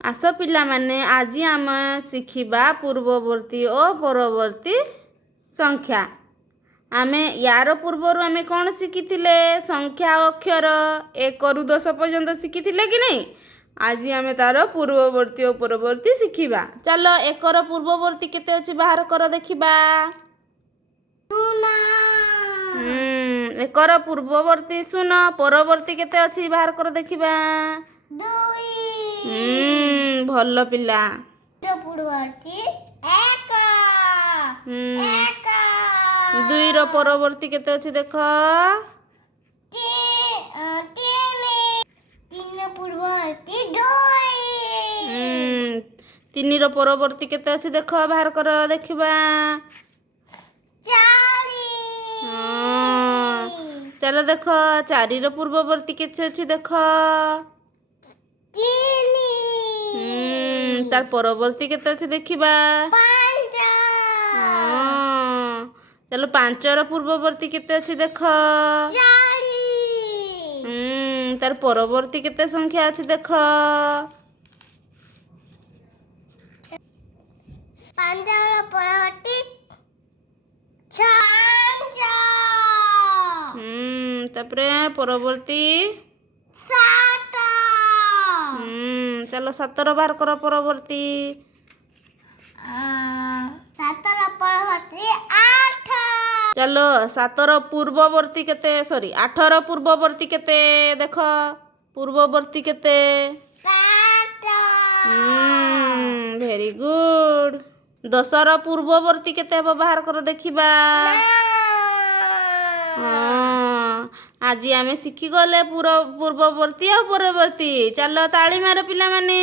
आस पिलामाने आज आम शिखिबा पूर्ववर्ती और परवर्ती संख्या। आमे यार पूर्वर आमे कौन शिखिथिले संख्या अक्षर 1 रु 10 पर्यंत शिखिथिले कि नहीं। आज आमे तार पूर्ववर्ती और परवर्ती शिखिबा। चलो 1 रो पूर्ववर्ती केते अछि बाहर कर देखिबा। 1 रो पूर्ववर्ती सुन परवर्ती केते अछि बाहर कर देखिबा। 2 भल पिला। पूर्ववर्ती 1 2 रो परवर्ती केते अछि देख। 3 पूर्ववर्ती 2 3 रो परवर्ती केते अछि देख बाहर कर देखिबा। 4 चलो देख 4 रो पूर्ववर्ती केते अछि देख। 3 तार परवर्ती केते अछि देखिबा। 5 चलो 5 रो पूर्ववर्ती केते अछि देख। 4 तार परवर्ती केते संख्या अछि देख। 5 रो परवर्ती 5 तापरे परवर्ती 7 चलो 7 रो बाहर कर परवर्ती। 7 रो परवर्ती 8 चलो 7 रो पूर्ववर्ती केते 8 रो पूर्ववर्ती केते देख। पूर्ववर्ती केते 7 वेरी गुड। 10 रो पूर्ववर्ती केते हबो बाहर कर देखिबा। आज आमे शिखी गले पूर्ववर्ती और परवर्ती। चलो ताली मार पिला माने।